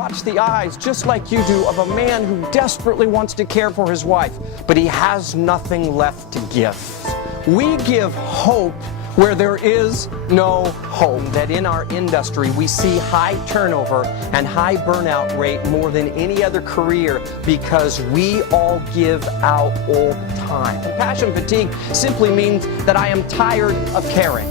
watch the eyes, just like you do, of a man who desperately wants to care for his wife, but he has nothing left to give. We give hope where there is no hope. That in our industry we see high turnover and high burnout rate more than any other career because we all give out all the time. Compassion fatigue simply means that I am tired of caring.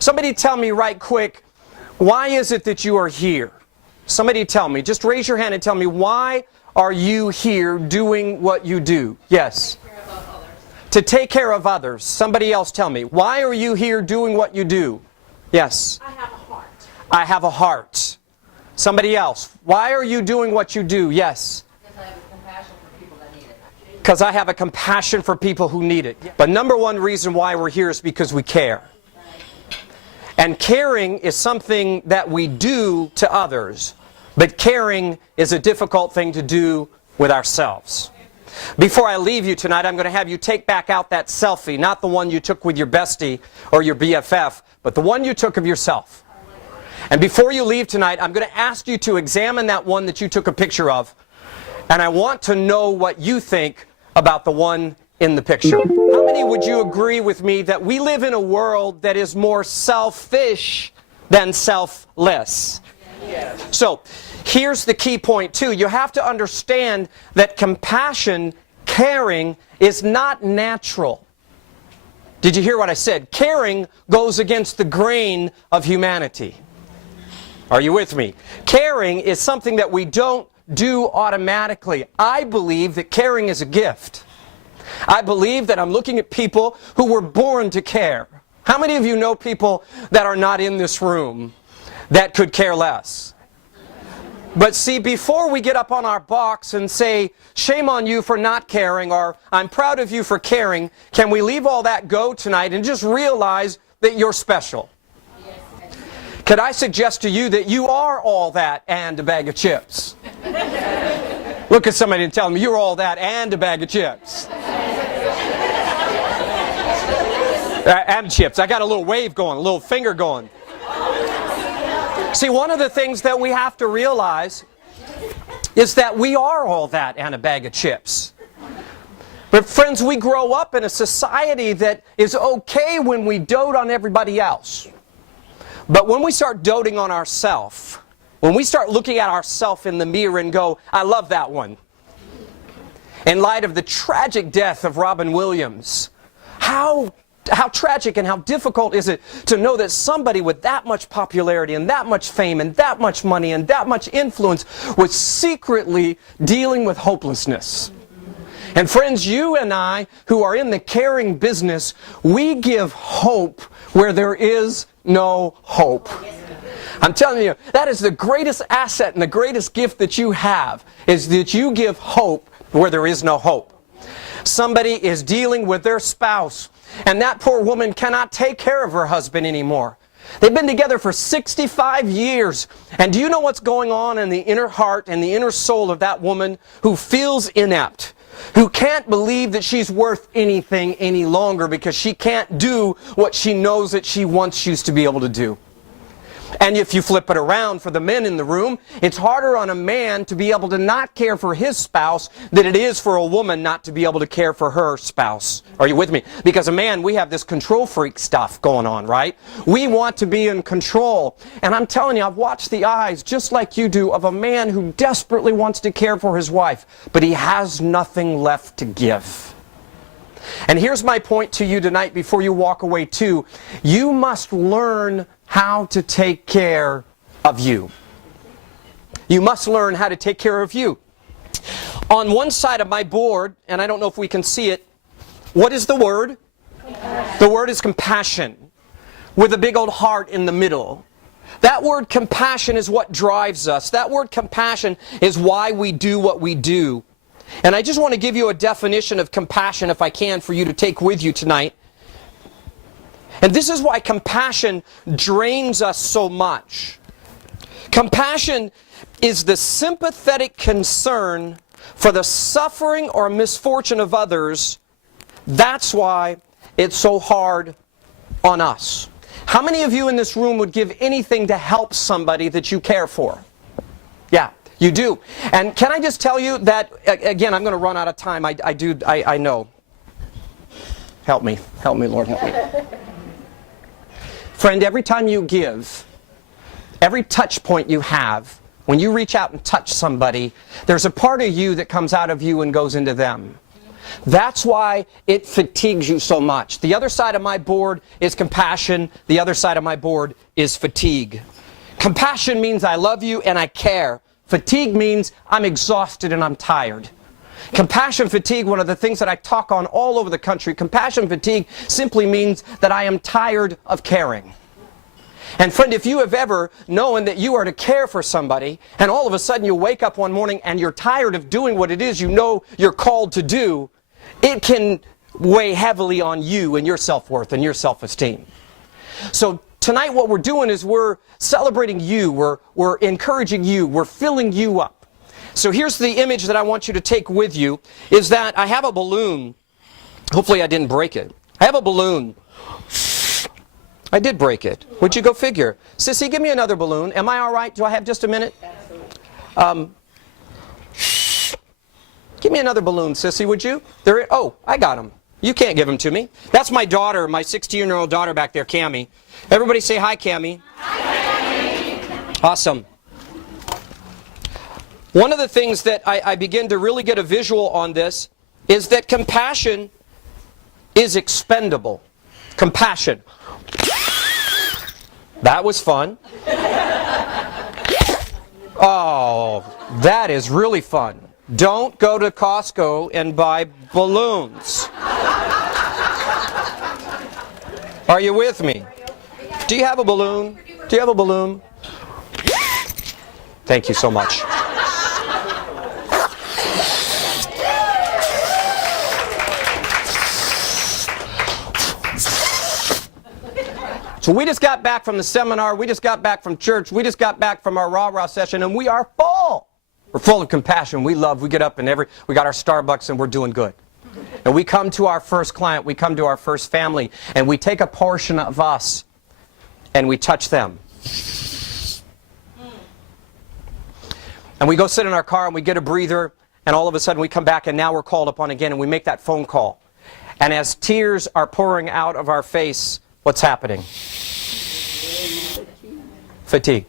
Somebody tell me right quick, why is it that you are here? Somebody tell me. Just raise your hand and tell me, why are you here doing what you do? Yes. To take care of others. Somebody else tell me. Why are you here doing what you do? Yes. I have a heart. I have a heart. Somebody else. Why are you doing what you do? Yes. Because I have a compassion for people that need it. Because I have a compassion for people who need it. But number one reason why we're here is because we care. And caring is something that we do to others. But caring is a difficult thing to do with ourselves. Before I leave you tonight, I'm going to have you take back out that selfie, not the one you took with your bestie or your BFF, but the one you took of yourself. And before you leave tonight, I'm going to ask you to examine that one that you took a picture of, and I want to know what you think about the one in the picture. How many would you agree with me that we live in a world that is more selfish than selfless? Yes. So, here's the key point too. You have to understand that compassion, caring, is not natural. Did you hear what I said? Caring goes against the grain of humanity. Are you with me? Caring is something that we don't do automatically. I believe that caring is a gift. I believe that I'm looking at people who were born to care. How many of you know people that are not in this room that could care less? But see, before we get up on our box and say, shame on you for not caring, or I'm proud of you for caring, can we leave all that go tonight and just realize that you're special? Could I suggest to you that you are all that and a bag of chips? Look at somebody and tell them, you're all that and a bag of chips. And chips. I got a little wave going, a little finger going. See, one of the things that we have to realize is that we are all that and a bag of chips. But friends, we grow up in a society that is okay when we dote on everybody else. But when we start doting on ourselves, when we start looking at ourselves in the mirror and go, I love that one. In light of the tragic death of Robin Williams, how tragic and how difficult is it to know that somebody with that much popularity and that much fame and that much money and that much influence was secretly dealing with hopelessness. And friends, you and I, who are in the caring business, we give hope where there is no hope. I'm telling you, that is the greatest asset and the greatest gift that you have, is that you give hope where there is no hope. Somebody is dealing with their spouse, and that poor woman cannot take care of her husband anymore. They've been together for 65 years. And do you know what's going on in the inner heart and the inner soul of that woman who feels inept, who can't believe that she's worth anything any longer because she can't do what she knows that she once used to be able to do? And if you flip it around for the men in the room, it's harder on a man to be able to not care for his spouse than it is for a woman not to be able to care for her spouse. Are you with me? Because a man, we have this control freak stuff going on, right? We want to be in control. And I'm telling you, I've watched the eyes, just like you do, of a man who desperately wants to care for his wife, but he has nothing left to give. And here's my point to you tonight before you walk away too. You must learn how to take care of you. You must learn how to take care of you. On one side of my board, and I don't know if we can see it, what is the word? Compassion. The word is compassion, with a big old heart in the middle. That word compassion is what drives us. That word compassion is why we do what we do. And I just want to give you a definition of compassion, if I can, for you to take with you tonight. And this is why compassion drains us so much. Compassion is the sympathetic concern for the suffering or misfortune of others. That's why it's so hard on us. How many of you in this room would give anything to help somebody that you care for? Yeah, you do. And can I just tell you that, again, I'm going to run out of time. I know. Help me, Lord, help me. Friend, every time you give, every touch point you have, when you reach out and touch somebody, there's a part of you that comes out of you and goes into them. That's why it fatigues you so much. The other side of my board is compassion. The other side of my board is fatigue. Compassion means I love you and I care. Fatigue means I'm exhausted and I'm tired. Compassion fatigue, one of the things that I talk on all over the country, compassion fatigue simply means that I am tired of caring. And friend, if you have ever known that you are to care for somebody, and all of a sudden you wake up one morning and you're tired of doing what it is you know you're called to do, it can weigh heavily on you and your self-worth and your self-esteem. So tonight what we're doing is we're celebrating you, we're encouraging you, we're filling you up. So here's the image that I want you to take with you, is that I have a balloon. Hopefully I didn't break it. I have a balloon. I did break it. Would you go figure? Sissy, give me another balloon. Am I all right? Do I have just a minute? Give me another balloon, Sissy, would you? Oh, I got him. You can't give him to me. That's my daughter, my 16-year-old daughter back there, Cammie. Everybody say hi, Cammie. Hi, Cammie. Awesome. One of the things that I begin to really get a visual on this is that compassion is expendable. Compassion. That was fun. Oh, that is really fun. Don't go to Costco and buy balloons. Are you with me? Do you have a balloon? Do you have a balloon? Thank you so much. So we just got back from the seminar, we just got back from church, we just got back from our rah-rah session, and we are full. We're full of compassion. We love, we get up and we got our Starbucks and we're doing good. And we come to our first client, we come to our first family, and we take a portion of us and we touch them. And we go sit in our car and we get a breather, and all of a sudden we come back and now we're called upon again and we make that phone call. And as tears are pouring out of our face, what's happening? Fatigue.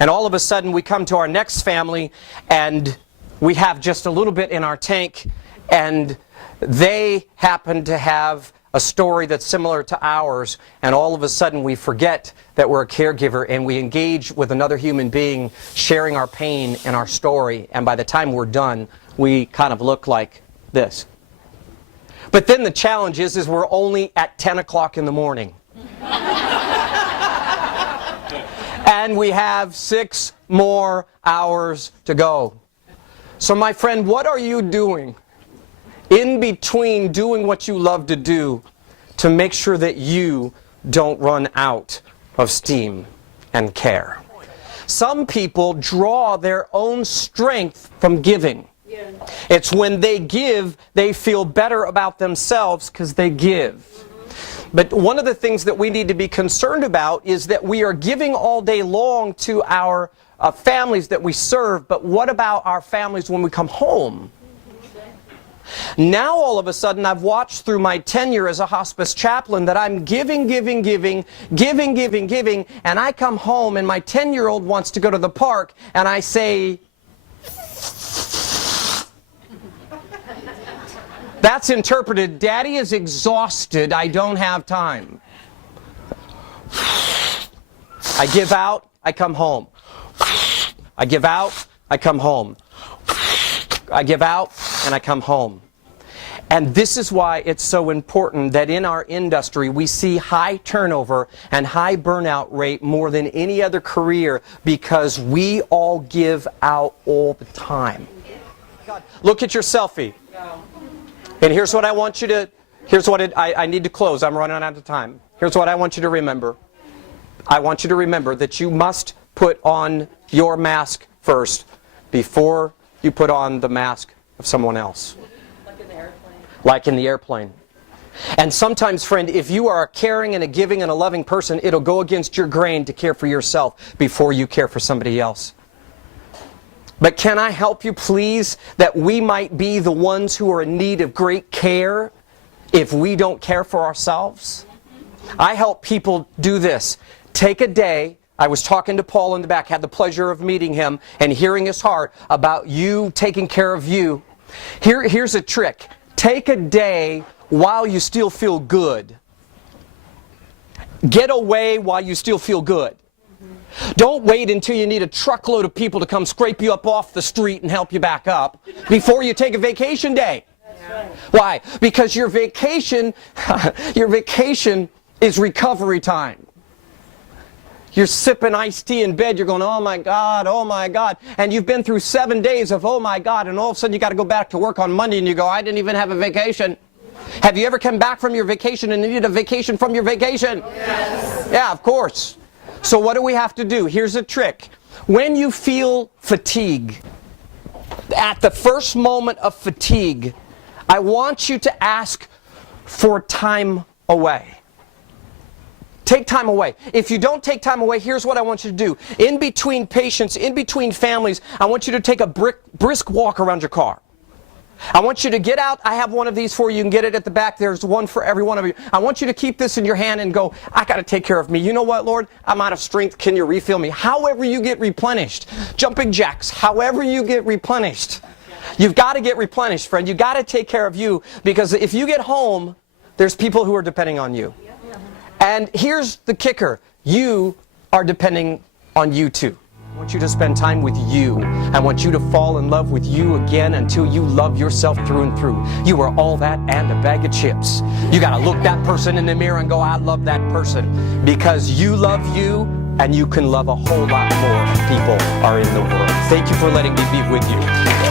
And all of a sudden we come to our next family and we have just a little bit in our tank, and they happen to have a story that's similar to ours, and all of a sudden we forget that we're a caregiver and we engage with another human being sharing our pain and our story, and by the time we're done we kind of look like this. But then the challenge is we're only at 10 o'clock in the morning. And we have 6 more hours to go. So my friend, what are you doing in between doing what you love to do to make sure that you don't run out of steam and care? Some people draw their own strength from giving. It's when they give, they feel better about themselves because they give. But one of the things that we need to be concerned about is that we are giving all day long to our families that we serve, but what about our families when we come home? Now all of a sudden I've watched through my tenure as a hospice chaplain that I'm giving, and I come home and my 10-year-old wants to go to the park and I say, that's interpreted, Daddy is exhausted, I don't have time. I give out, I come home. I give out, I come home. I give out, and I come home. And this is why it's so important that in our industry we see high turnover and high burnout rate more than any other career, because we all give out all the time. God, look at your selfie. And here's what I want you to, I need to close, I'm running out of time. Here's what I want you to remember. I want you to remember that you must put on your mask first before you put on the mask of someone else. Like in the airplane. Like in the airplane. And sometimes, friend, if you are a caring and a giving and a loving person, it'll go against your grain to care for yourself before you care for somebody else. But can I help you, please, that we might be the ones who are in need of great care if we don't care for ourselves? I help people do this. Take a day. I was talking to Paul in the back, had the pleasure of meeting him and hearing his heart about you taking care of you. Here's a trick. Take a day while you still feel good. Get away while you still feel good. Don't wait until you need a truckload of people to come scrape you up off the street and help you back up before you take a vacation day. Why? Because your vacation is recovery time. You're sipping iced tea in bed, you're going, oh my God, and you've been through 7 days of oh my God, and all of a sudden you got to go back to work on Monday and you go, I didn't even have a vacation. Have you ever come back from your vacation and needed a vacation from your vacation? Yes. Yeah, of course. So what do we have to do? Here's a trick. When you feel fatigue, at the first moment of fatigue, I want you to ask for time away. Take time away. If you don't take time away, here's what I want you to do. In between patients, in between families, I want you to take a brisk walk around your car. I want you to get out. I have one of these for you. You can get it at the back. There's one for every one of you. I want you to keep this in your hand and go, I got to take care of me. You know what, Lord? I'm out of strength. Can you refill me? However you get replenished. Jumping jacks. However you get replenished. You've got to get replenished, friend. You've got to take care of you, because if you get home, there's people who are depending on you. And here's the kicker. You are depending on you too. I want you to spend time with you. I want you to fall in love with you again until you love yourself through and through. You are all that and a bag of chips. You got to look that person in the mirror and go, I love that person. Because you love you, and you can love a whole lot more people are in the world. Thank you for letting me be with you.